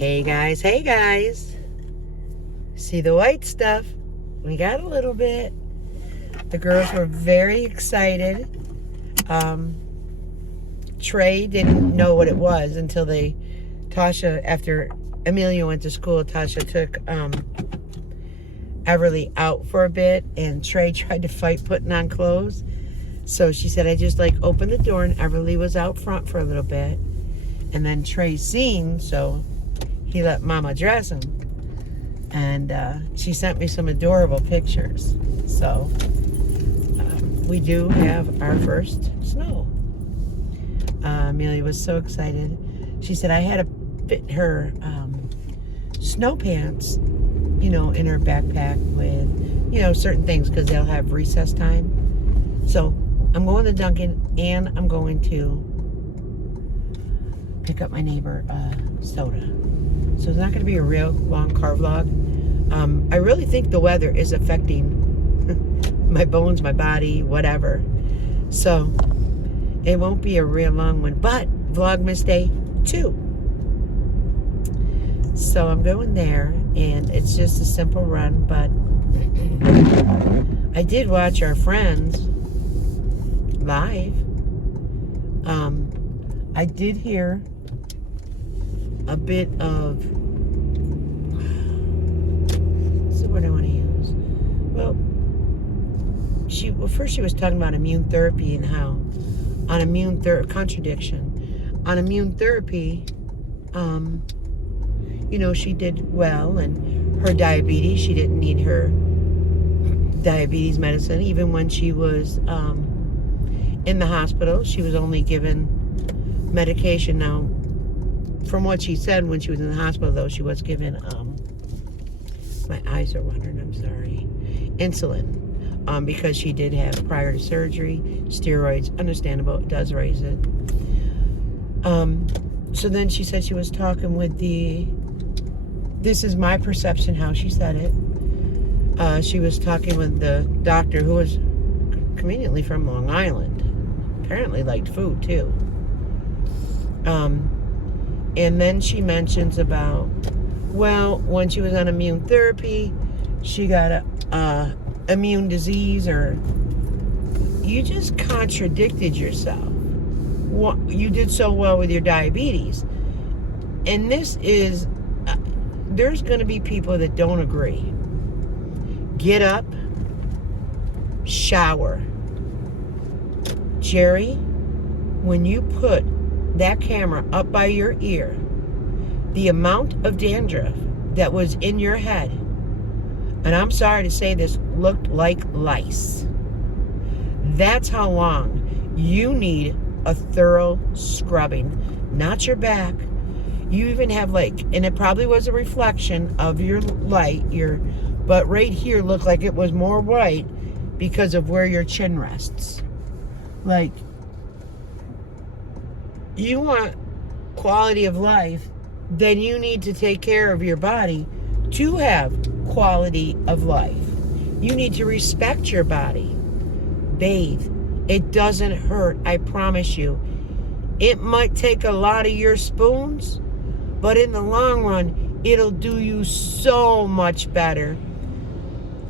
Hey guys. See the white stuff? We got a little bit. The girls were very excited. Trey didn't know what it was until Tasha, after Amelia went to school, Tasha took Everly out for a bit, and Trey tried to fight putting on clothes. So she said, I just opened the door, and Everly was out front for a little bit. And then Trey seen, so he let Mama dress him. And she sent me some adorable pictures. So we do have our first snow. Amelia was so excited. She said I had to fit her snow pants, in her backpack with, certain things because they'll have recess time. So I'm going to Dunkin' and I'm going to pick up my neighbor soda. So it's not going to be a real long car vlog. I really think the weather is affecting my bones, my body, whatever. So it won't be a real long one, but Vlogmas Day 2. So I'm going there, and it's just a simple run, but I did watch our friends live. I did hear a bit of, what's the word I want to use? Well, first she was talking about immune therapy and how on immune contradiction. On immune therapy, she did well, and her diabetes, she didn't need her diabetes medicine. Even when she was in the hospital, she was only given medication. Now, from what she said, when she was in the hospital, though, she was given, my eyes are wandering, I'm sorry, insulin. Because she did have prior to surgery, steroids, understandable, it does raise it. So then she said she was talking with this is my perception how she said it. She was talking with the doctor who was conveniently from Long Island. Apparently liked food too. And then she mentions about, when she was on immune therapy, she got a immune disease, or you just contradicted yourself. You did so well with your diabetes. And this is, there's going to be people that don't agree. Get up, shower. Jerry, when you put that camera up by your ear, the amount of dandruff that was in your head, and I'm sorry to say this, looked like lice. That's how long you need a thorough scrubbing. Not your back. You even have and it probably was a reflection of your light, but right here looked like it was more white because of where your chin rests. You want quality of life, then you need to take care of your body to have quality of life. You need to respect your body. Bathe. It doesn't hurt, I promise you. It might take a lot of your spoons, but in the long run, it'll do you so much better.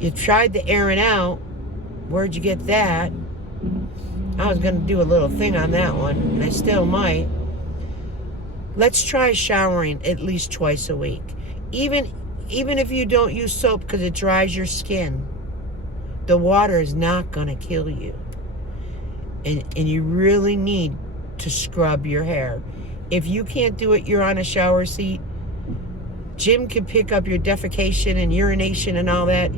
You tried the Errands out. Where'd you get that? I was going to do a little thing on that one, and I still might. Let's try showering at least twice a week. Even if you don't use soap because it dries your skin, the water is not going to kill you. And you really need to scrub your hair. If you can't do it, you're on a shower seat. Jim can pick up your defecation and urination and all that.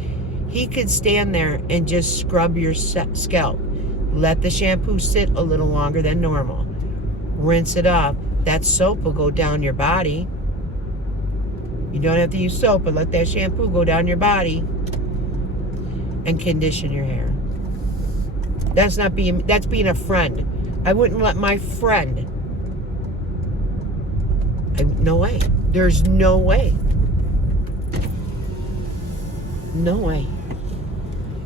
He could stand there and just scrub your scalp. Let the shampoo sit a little longer than normal. Rinse it off. That soap will go down your body. You don't have to use soap, but let that shampoo go down your body and condition your hair. That's being a friend. I wouldn't let my friend. No way. There's no way. No way.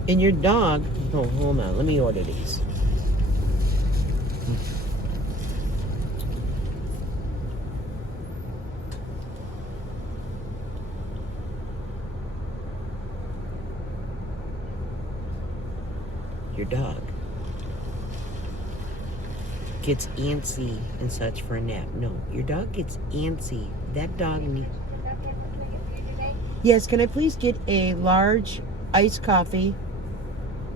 And your dog, hold on, let me order these. your dog gets antsy and such for a nap. No, your dog gets antsy. That dog needs... Yes, can I please get a large iced coffee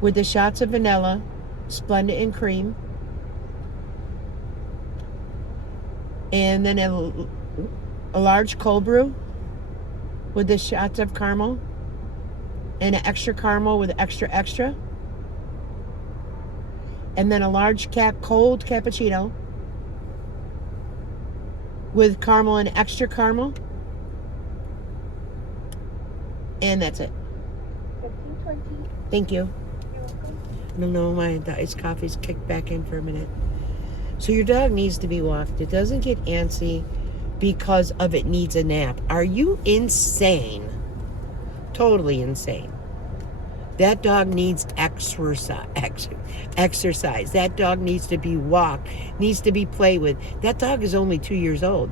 with the shots of vanilla, Splenda and cream, and then a large cold brew with the shots of caramel, and an extra caramel with extra, and then a large cold cappuccino with caramel and extra caramel, and that's it. 15.20. Thank you. You're welcome. I don't know, the iced coffee's kicked back in for a minute. So your dog needs to be walked. It doesn't get antsy because of it needs a nap. Are you insane? Totally insane. That dog needs exercise. That dog needs to be walked, needs to be played with. That dog is only 2 years old.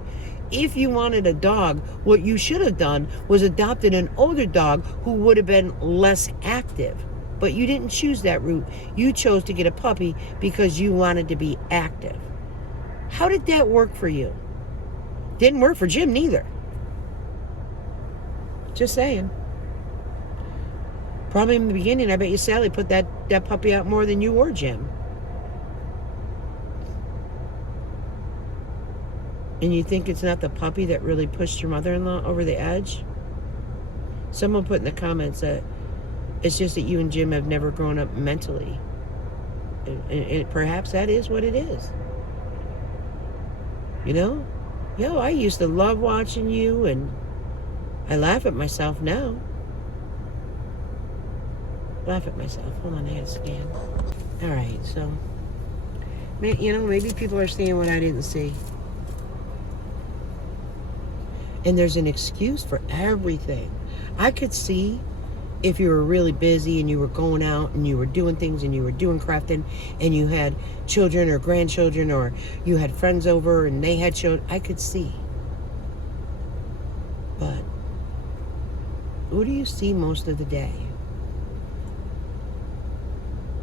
If you wanted a dog, what you should have done was adopted an older dog who would have been less active. But you didn't choose that route. You chose to get a puppy because you wanted to be active. How did that work for you? Didn't work for Jim neither. Just saying. Probably in the beginning, I bet you Sally put that puppy out more than you or Jim. And you think it's not the puppy that really pushed your mother-in-law over the edge? Someone put in the comments that it's just that you and Jim have never grown up mentally. And perhaps that is what it is. You know? Yo, I used to love watching you, and I laugh at myself now. Laugh at myself. Hold on, I had a scan. All right, so, you know, maybe people are seeing what I didn't see. And there's an excuse for everything. I could see if you were really busy and you were going out and you were doing things and you were doing crafting and you had children or grandchildren or you had friends over and they had children. I could see. But what do you see most of the day?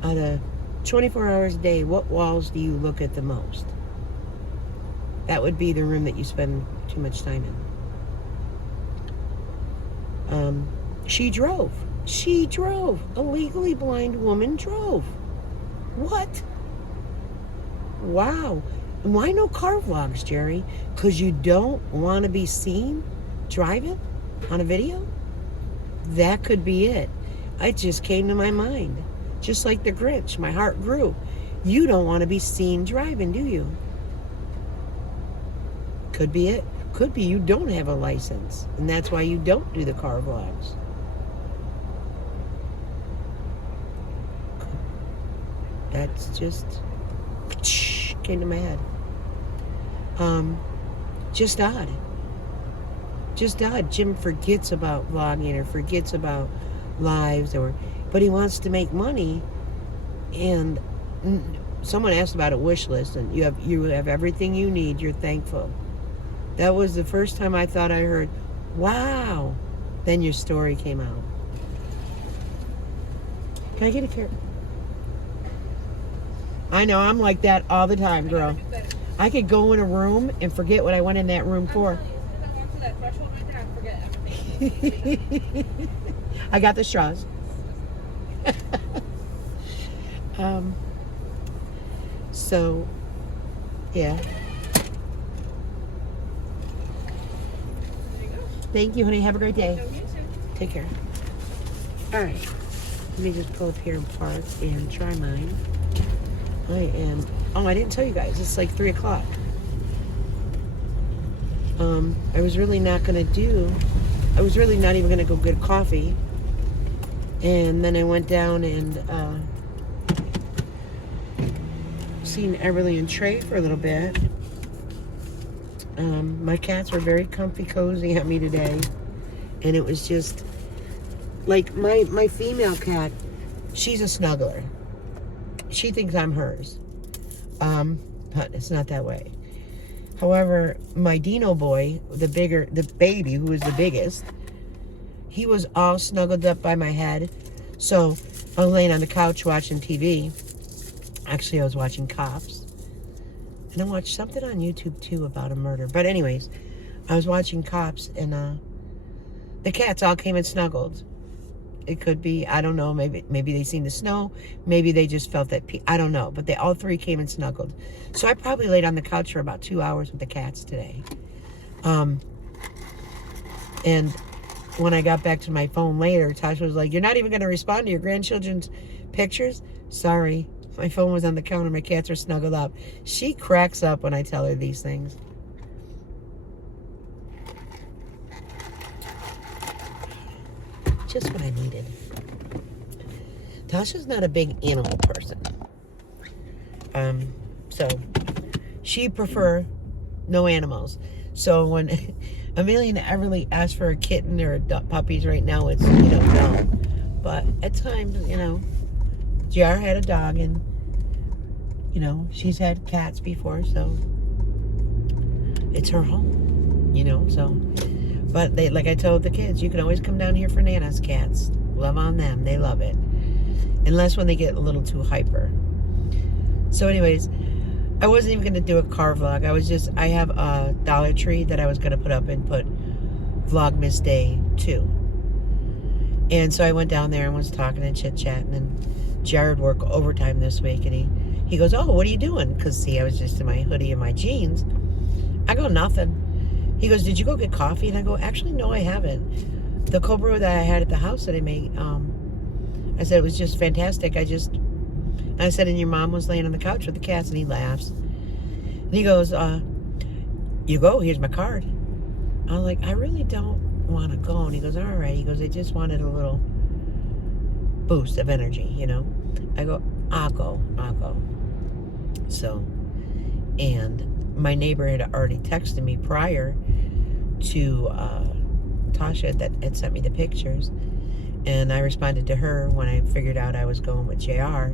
Out of 24 hours a day, what walls do you look at the most? That would be the room that you spend too much time in. She drove. A legally blind woman drove. What? Wow. And why no car vlogs, Jerry? Because you don't want to be seen driving on a video? That could be it. It just came to my mind. Just like the Grinch, my heart grew. You don't want to be seen driving, do you? Could be it. Could be you don't have a license, and that's why you don't do the car vlogs. That's just came to my head. Just odd. Just odd. Jim forgets about vlogging or forgets about lives, but he wants to make money. And someone asked about a wish list, and you have everything you need. You're thankful. That was the first time I thought I heard, wow. Then your story came out. Can I get a carrot? I know, I'm like that all the time, girl. I could go in a room and forget what I went in that room for. I got the straws. So, yeah. Thank you, honey. Have a great day. Take care. All right. Let me just pull up here and park and try mine. I didn't tell you guys. It's like 3 o'clock. I was really not even going to go get coffee. And then I went down and seen Everly and Trey for a little bit. My cats were very comfy, cozy at me today. And it was just, like, my female cat, she's a snuggler. She thinks I'm hers. But it's not that way. However, my Dino boy, the baby, who was the biggest, he was all snuggled up by my head. So I was laying on the couch watching TV. Actually, I was watching Cops. And I watched something on YouTube, too, about a murder. But anyways, I was watching Cops, and the cats all came and snuggled. It could be, I don't know, maybe they seen the snow. Maybe they just felt that, I don't know. But they all three came and snuggled. So I probably laid on the couch for about 2 hours with the cats today. And when I got back to my phone later, Tasha was like, "You're not even going to respond to your grandchildren's pictures?" Sorry. My phone was on the counter. My cats are snuggled up. She cracks up when I tell her these things. Just what I needed. Tasha's not a big animal person. So she prefer no animals. So when Amelia and Everly ask for a kitten or puppies right now, it's, no. But at times, JR had a dog, and, she's had cats before, so it's her home, so. But like I told the kids, you can always come down here for Nana's cats. Love on them. They love it. Unless when they get a little too hyper. So anyways, I wasn't even going to do a car vlog. I have a Dollar Tree that I was going to put up and put Vlogmas Day 2. And so I went down there and was talking and chit-chatting. And Jared worked overtime this week. And he goes, "Oh, what are you doing?" Because, see, I was just in my hoodie and my jeans. I go, "Nothing." He goes, "Did you go get coffee?" And I go, "Actually, no, I haven't. The cold brew that I had at the house that I made, I said it was just fantastic. I said, and your mom was laying on the couch with the cats," and he laughs. And he goes, "You go, here's my card." I was like, "I really don't want to go." And he goes, "All right." He goes, "I just wanted a little boost of energy, I go, I'll go. So, and my neighbor had already texted me prior to Tasha that had sent me the pictures. And I responded to her when I figured out I was going with JR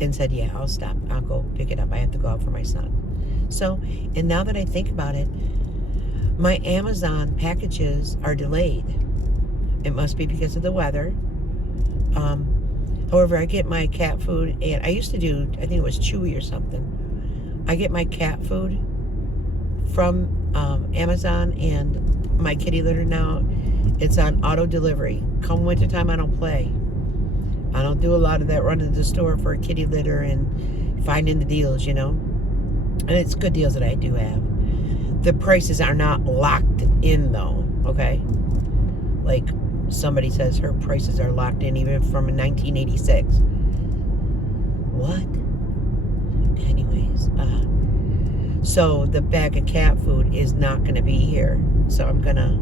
and said, "Yeah, I'll stop. I'll go pick it up. I have to go out for my son." So, and now that I think about it, my Amazon packages are delayed. It must be because of the weather. However, I get my cat food, and I used to do, I think it was Chewy or something. I get my cat food from Amazon, and my kitty litter now, it's on auto delivery. Come wintertime, I don't play. I don't do a lot of that running to the store for a kitty litter and finding the deals, And it's good deals that I do have. The prices are not locked in, though, okay? Like somebody says her prices are locked in even from 1986. What? Anyways, so the bag of cat food is not going to be here. So I'm going to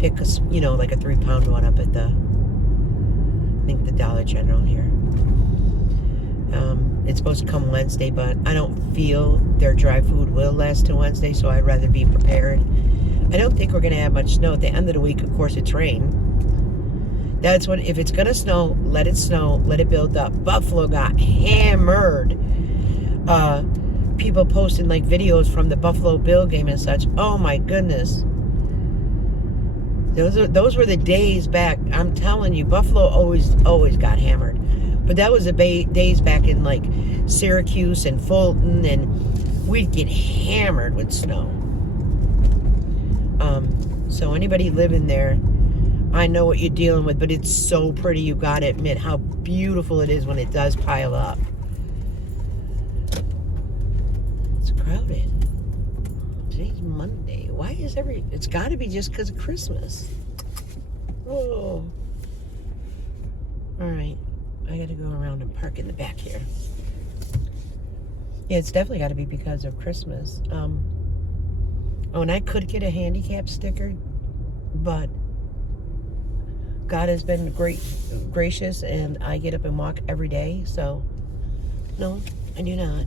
pick like a 3-pound one up at I think the Dollar General here. It's supposed to come Wednesday, but I don't feel their dry food will last till Wednesday, so I'd rather be prepared. I don't think we're going to have much snow. At the end of the week, of course, it's rain. That's when, if it's going to snow, let it build up. Buffalo got hammered. People posting like videos from the Buffalo Bill game and such. Oh my goodness. Those were the days back. I'm telling you, Buffalo always got hammered. But that was the days back in like Syracuse and Fulton, and we'd get hammered with snow. So anybody living there, I know what you're dealing with, but it's so pretty. You gotta admit how beautiful it is when it does pile up. It's crowded. Today's Monday. Why is it's gotta be just because of Christmas. Oh. All right. I gotta go around and park in the back here. Yeah, it's definitely gotta be because of Christmas. Oh, and I could get a handicap sticker, but God has been gracious, and I get up and walk every day, so no, I do not.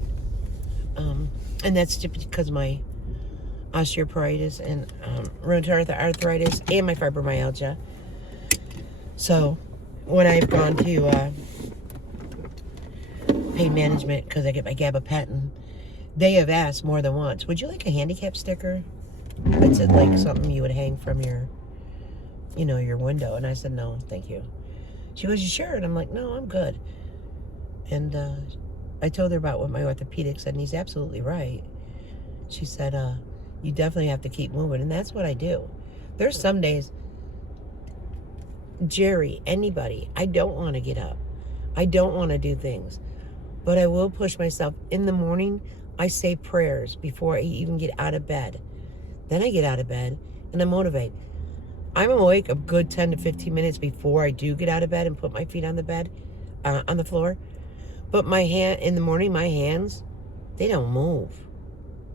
And that's just because of my osteoporosis and rheumatoid arthritis and my fibromyalgia. So when I've gone to pain management because I get my gabapentin, they have asked more than once, "Would you like a handicap sticker?" It's like something you would hang from your, your window. And I said, "No, thank you." She goes, you sure? And I'm like, no, I'm good. And I told her about what my orthopedic said, and he's absolutely right. She said, you definitely have to keep moving. And that's what I do. There's some days, Jerry, anybody, I don't want to get up. I don't want to do things. But I will push myself. In the morning, I say prayers before I even get out of bed. Then I get out of bed and I motivate. I'm awake a good 10 to 15 minutes before I do get out of bed and put my feet on the bed, on the floor. But in the morning, my hands, they don't move.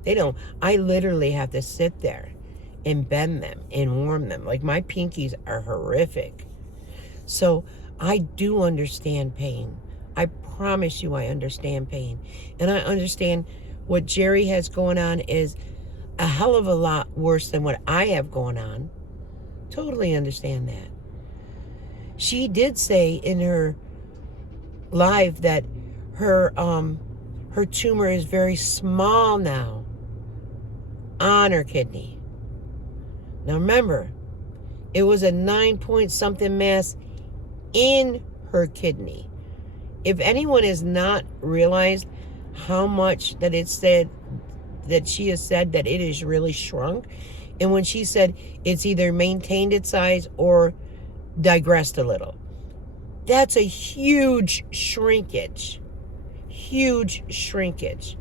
They don't. I literally have to sit there and bend them and warm them. Like, my pinkies are horrific. So I do understand pain. I promise you I understand pain. And I understand what Jerry has going on is a hell of a lot worse than what I have going on. Totally understand that. She did say in her live that her tumor is very small now on her kidney. Now remember, it was a 9-point-something mass in her kidney. If anyone has not realized how much that it said, that she has said that it is really shrunk, and when she said it's either maintained its size or digressed a little, that's a huge shrinkage. Huge shrinkage.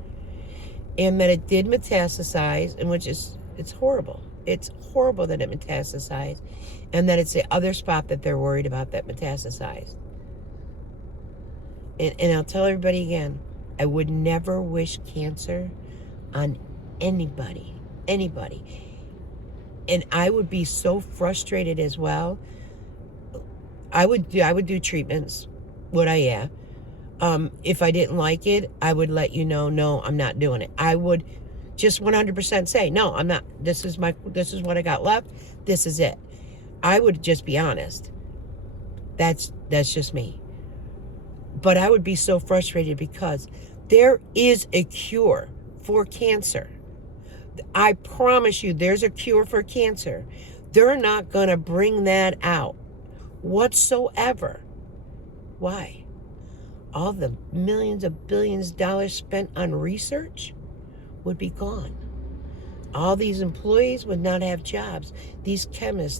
And that it did metastasize, and it's horrible. It's horrible that it metastasized, and that it's the other spot that they're worried about that metastasized. And I'll tell everybody again, I would never wish cancer on anybody. And I would be so frustrated as well. I would do treatments, would I? Yeah. If I didn't like it, I would let you know, no, I'm not doing it. I would just 100% say, no, I'm not. This is what I got left. This is it. I would just be honest. That's just me. But I would be so frustrated because there is a cure for cancer. I promise you, there's a cure for cancer. They're not going to bring that out whatsoever. Why? All the millions of billions of dollars spent on research would be gone. All these employees would not have jobs. These chemists,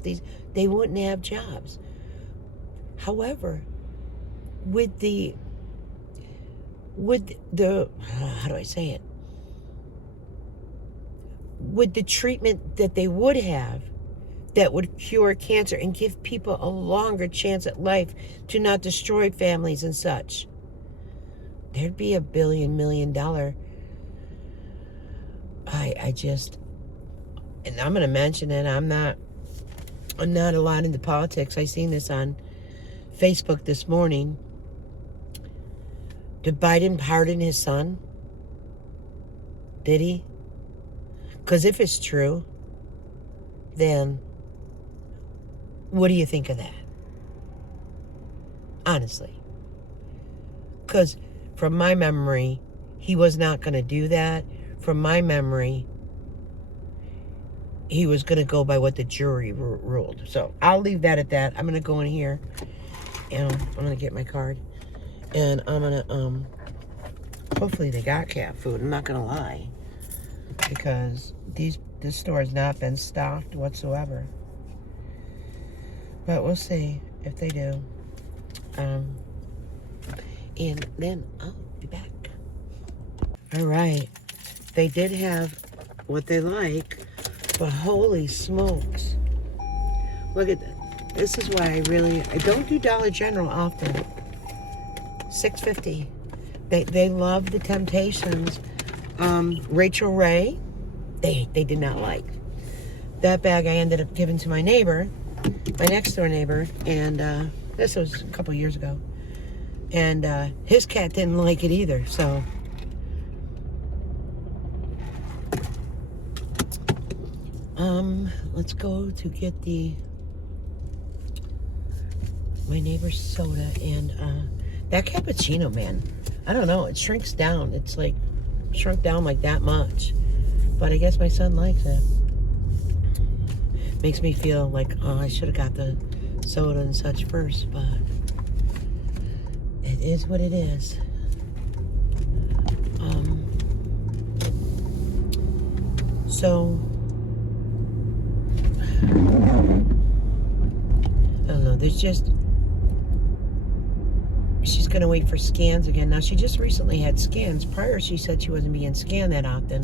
they wouldn't have jobs. However, with the how do I say it? With the treatment that they would have that would cure cancer and give people a longer chance at life to not destroy families and such, there'd be $1 billion, $1 million. I just, and I'm going to mention it, I'm not a lot into politics. I seen this on Facebook this morning. Did Biden pardon his son? Did he? Because if it's true, then what do you think of that? Honestly. Because from my memory, he was not going to do that. From my memory, he was going to go by what the jury ruled. So I'll leave that at that. I'm going to go in here and I'm going to get my card. And I'm going to, hopefully they got cat food. I'm not going to lie. Because this store has not been stocked whatsoever. But we'll see if they do. And then I'll be back. All right. They did have what they like, but holy smokes. Look at that. This is why I don't do Dollar General often. $6.50. They love the Temptations. Rachel Ray, they did not like. That bag I ended up giving to my neighbor, my next door neighbor, and this was a couple years ago. And his cat didn't like it either, so. Let's go to get my neighbor's soda, and that cappuccino, man, I don't know, it shrinks down. It's like shrunk down like that much, but I guess my son likes it. Makes me feel like, oh, I should have got the soda and such first, but It is what it is. So I don't know. There's just, she's going to wait for scans again. Now, she just recently had scans. Prior, she said she wasn't being scanned that often.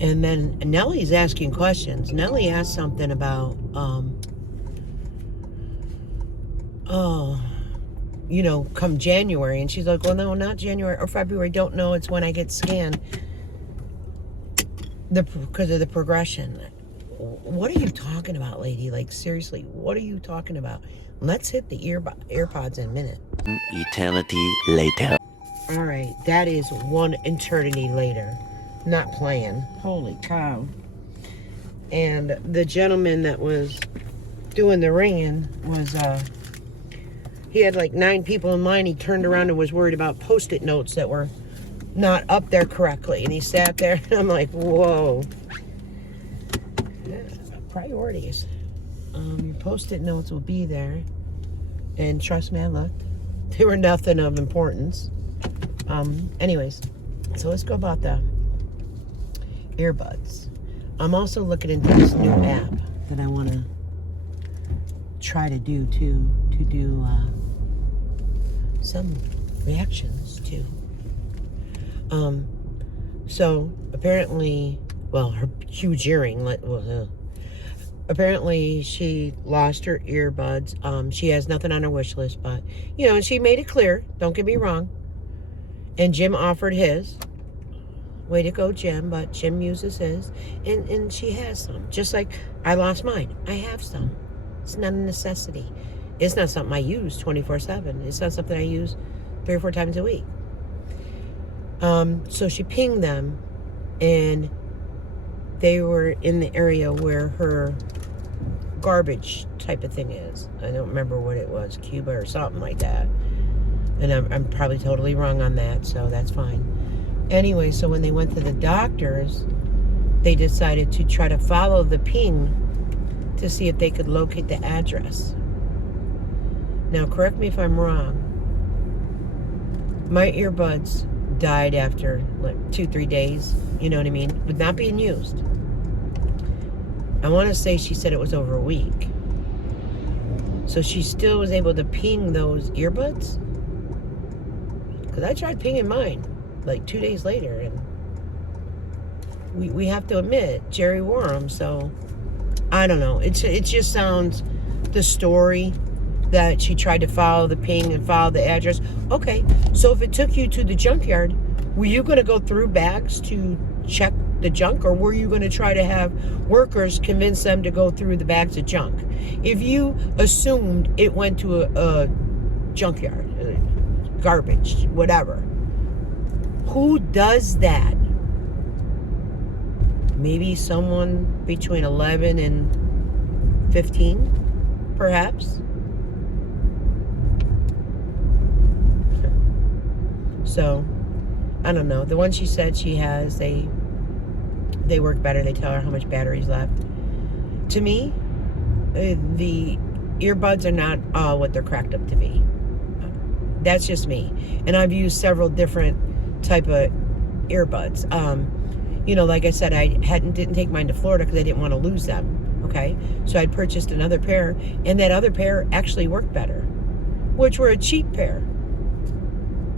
And then Nellie's asking questions. Nellie asked something about, come January. And she's like, well, no, not January or February. Don't know. It's when I get scanned. Because of the progression. What are you talking about, lady? Like, seriously, what are you talking about? Let's hit the AirPods in a minute. Eternity later. All right, that is one eternity later. Not playing. Holy cow. And the gentleman that was doing the ringing was, he had like 9 people in line. He turned around and was worried about Post-it notes that were not up there correctly. And he sat there, and I'm like, whoa. Priorities. Your Post-it notes will be there. And trust me, I looked. They were nothing of importance. Anyways, so let's go about the earbuds. I'm also looking into this new app that I want to try to do too, to do some reactions to. So apparently, well, her huge earring, apparently she lost her earbuds. She has nothing on her wish list, but, and she made it clear, don't get me wrong. And Jim offered his. Way to go, Jim, but Jim uses his. And she has some. Just like I lost mine. I have some. It's not a necessity. It's not something I use 24/7. It's not something I use 3 or 4 times a week. So she pinged them, and they were in the area where her garbage type of thing is. I don't remember what it was, Cuba or something like that. And I'm probably totally wrong on that, so that's fine. Anyway, so when they went to the doctors, they decided to try to follow the ping to see if they could locate the address. Now, correct me if I'm wrong. My earbuds died after like 2-3 days, you know what I mean, with not being used. I want to say she said it was over a week. So she still was able to ping those earbuds. Because I tried pinging mine like 2 days later, and we have to admit Jerry wore them. So I don't know. It just sounds, the story that she tried to follow the ping and follow the address. Okay, so if it took you to the junkyard, were you going to go through bags to check the junk, or were you going to try to have workers convince them to go through the bags of junk? If you assumed it went to a junkyard, garbage, whatever, who does that? Maybe someone between 11 and 15, perhaps. So, I don't know. The one she said she has, they work better. They tell her how much battery's left. To me, the earbuds are not what they're cracked up to be. That's just me. And I've used several different type of earbuds. Like I said, I didn't take mine to Florida because I didn't want to lose them. Okay, so I purchased another pair, and that other pair actually worked better, which were a cheap pair.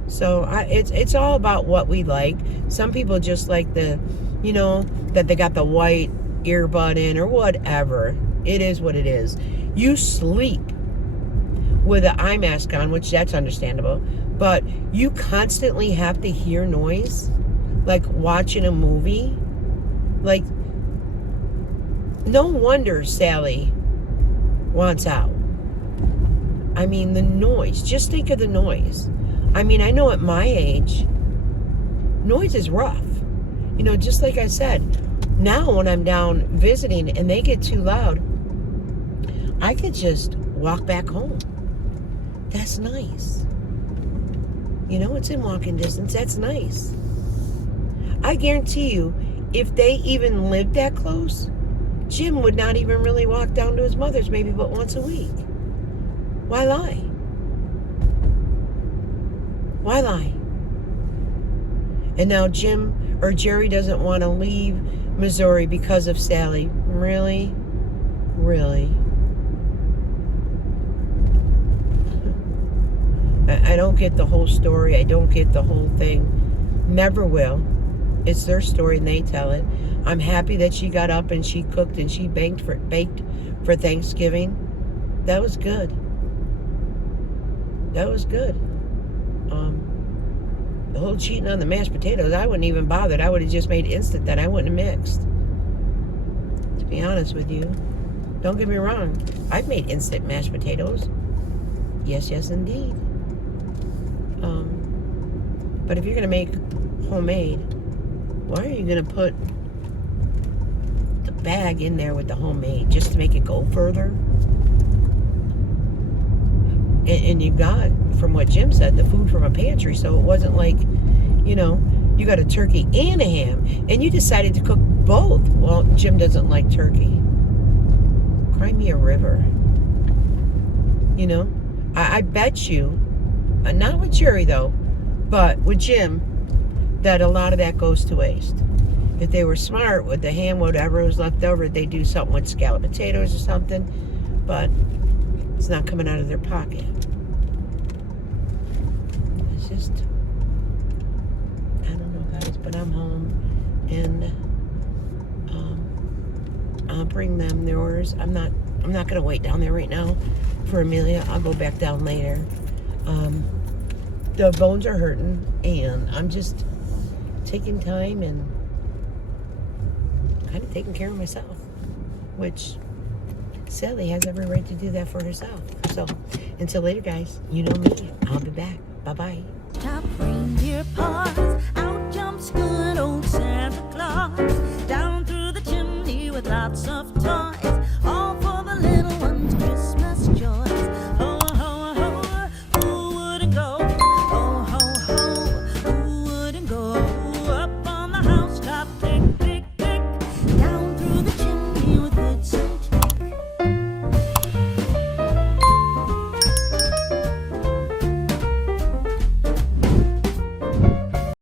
So it's all about what we like. Some people just like that they got the white earbud in or whatever. It is what it is. You sleep with an eye mask on, which that's understandable, but you constantly have to hear noise, like watching a movie. Like, no wonder Sally wants out. I mean, the noise. Just think of the noise. I mean, I know at my age, noise is rough. Just like I said, now when I'm down visiting and they get too loud, I could just walk back home. That's nice. It's in walking distance. That's nice. I guarantee you, if they even lived that close, Jim would not even really walk down to his mother's, maybe but once a week. Why lie? Why lie? And now Jim or Jerry doesn't want to leave Missouri because of Sally. Really? Really? I don't get the whole story. I don't get the whole thing. Never will. It's their story and they tell it. I'm happy that she got up and she cooked and she baked for Thanksgiving. That was good. That was good. The whole cheating on the mashed potatoes, I wouldn't even bothered. I would have just made instant then. I wouldn't have mixed. To be honest with you. Don't get me wrong. I've made instant mashed potatoes. Yes, yes, indeed. But if you're going to make homemade, why are you going to put the bag in there with the homemade just to make it go further? And you got, from what Jim said, the food from a pantry, so it wasn't like, you know, you got a turkey and a ham, and you decided to cook both. Well, Jim doesn't like turkey. Cry me a river. You know, I bet you, not with Jerry though, but with Jim, that a lot of that goes to waste. If they were smart with the ham, whatever was left over, they'd do something with scalloped potatoes or something, but it's not coming out of their pocket. It's just, I don't know, guys, but I'm home, and I'll bring them their orders. I'm not gonna wait down there right now for Amelia. I'll go back down later. The bones are hurting, and I'm just taking time and kind of taking care of myself, which Sally has every right to do that for herself. So, until later, guys, you know me. I'll be back. Bye-bye. Top reindeer paws, out jumps good old Santa Claus, down through the chimney with lots of toys.